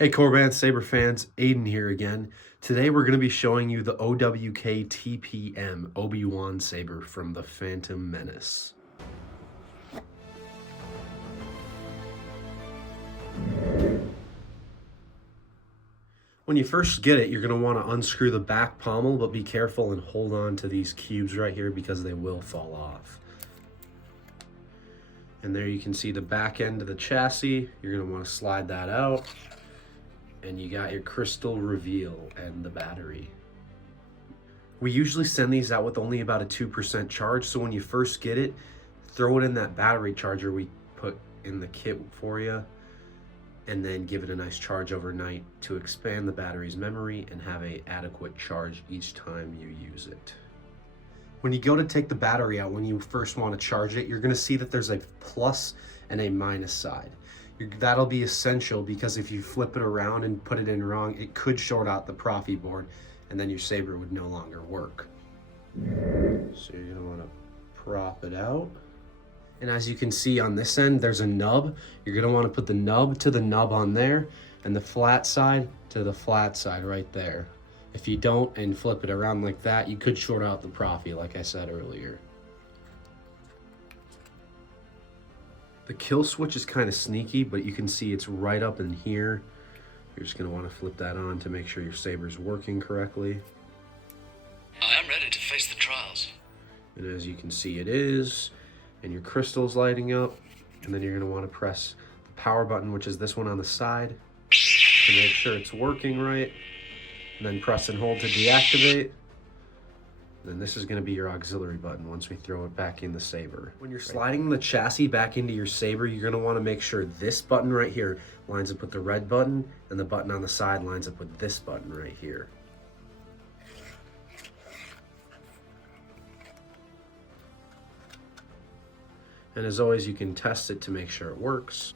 Hey Korbanth saber fans, Aiden here again. Today we're going to be showing you the OWK TPM Obi-Wan saber from the Phantom Menace. When you first get it, you're going to want to unscrew the back pommel, but be careful and hold on to these cubes right here because they will fall off. And there you can see the back end of the chassis. You're going to want to slide that out. And you got your crystal reveal and the battery. We usually send these out with only about a 2% charge, so when you first get it, throw it in that battery charger we put in the kit for you, and then give it a nice charge overnight to expand the battery's memory and have an adequate charge each time you use it. When you go to take the battery out, when you first want to charge it, you're going to see that there's a plus and a minus side. That'll be essential because if you flip it around and put it in wrong, it could short out the proffie board and then your saber would no longer work. So you're gonna wanna prop it out. And as you can see on this end, there's a nub. You're gonna wanna put the nub to the nub on there and the flat side to the flat side right there. If you don't and flip it around like that, you could short out the proffie like I said earlier. The kill switch is kind of sneaky, but you can see it's right up in here. You're just going to want to flip that on to make sure your saber's working correctly. I am ready to face the trials. And as you can see, it is. And your crystal's lighting up. And then you're going to want to press the power button, which is this one on the side, to make sure it's working right. And then press and hold to deactivate. Then this is going to be your auxiliary button once we throw it back in the saber. When you're sliding the chassis back into your saber, you're going to want to make sure this button right here lines up with the red button, and the button on the side lines up with this button right here. And as always, you can test it to make sure it works.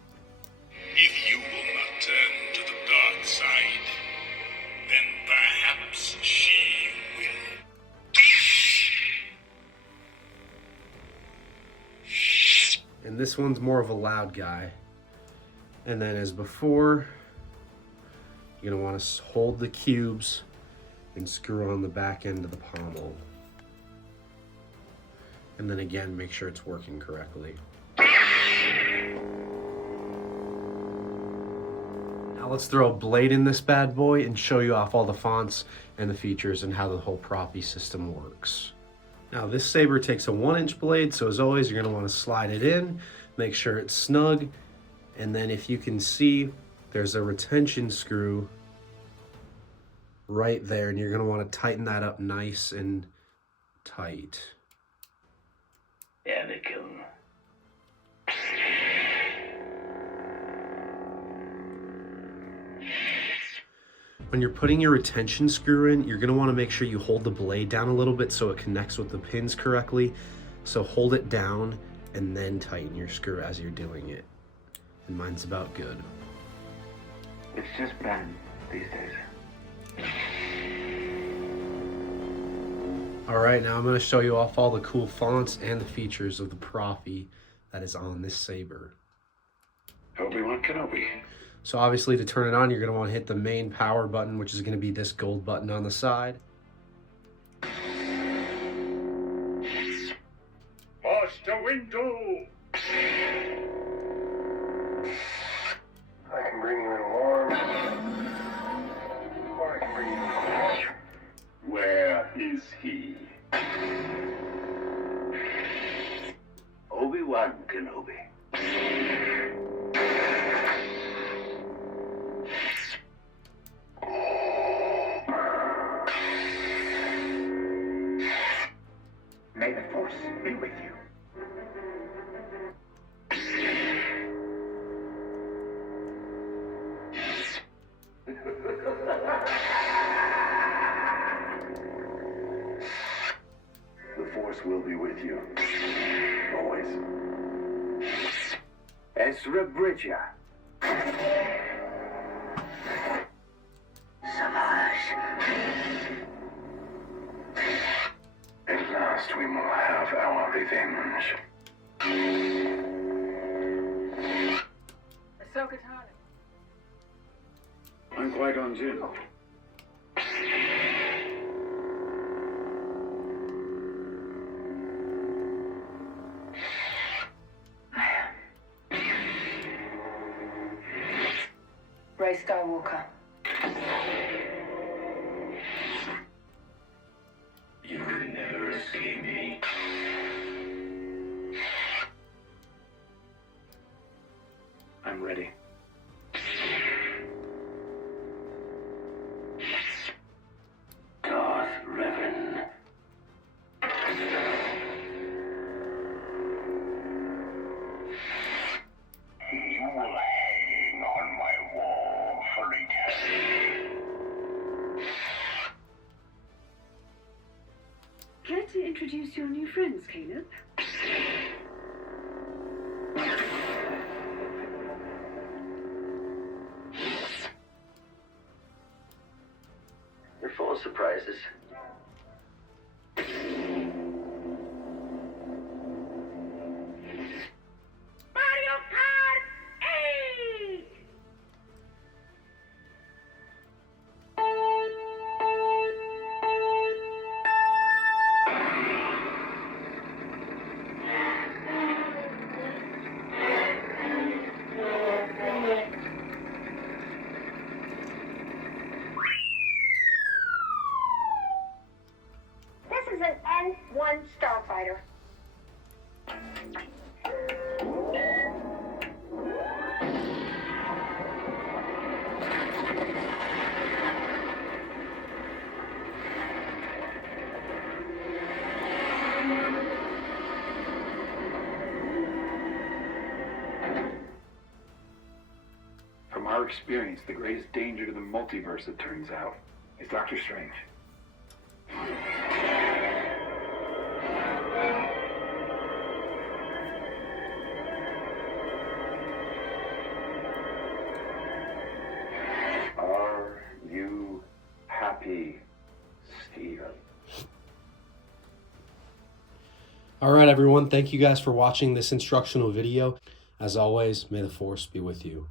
If you will not turn to the dark side, then perhaps she will. And this one's more of a loud guy. And then as before, you're gonna want to hold the cubes and screw on the back end of the pommel. And then again, make sure it's working correctly. Now let's throw a blade in this bad boy and show you off all the fonts and the features and how the whole proffie system works. Now this saber takes a 1-inch blade, so as always, you're gonna wanna slide it in, make sure it's snug, and then if you can see, there's a retention screw right there, and you're gonna wanna tighten that up nice and tight. Anakin. When you're putting your retention screw in, you're gonna wanna make sure you hold the blade down a little bit so it connects with the pins correctly. So hold it down and then tighten your screw as you're doing it. And mine's about good. It's just bad these days. All right, now I'm gonna show you off all the cool fonts and the features of the proffie that is on this saber. Obi-Wan Kenobi. So obviously to turn it on, you're gonna wanna hit the main power button, which is gonna be this gold button on the side. Master window! I can bring you in warm, or I can bring you in cold. Where is he? Obi-Wan Kenobi. May the Force be with you. The Force will be with you. Always. Ezra Bridger. Savage. At last we will have our revenge. Ahsoka Tano. Qui-Gon Jinn. Rey Skywalker. You can never escape me. I'm ready. Darth Revan. You will hang on my wall for eternity. Care to introduce your new friends, Caleb? You're full of surprises. Mario Kart 8! This is an N1 starfighter. From our experience, the greatest danger to the multiverse, it turns out, is Doctor Strange. Are you happy, Steven? All right, everyone. Thank you guys for watching this instructional video. As always, may the Force be with you.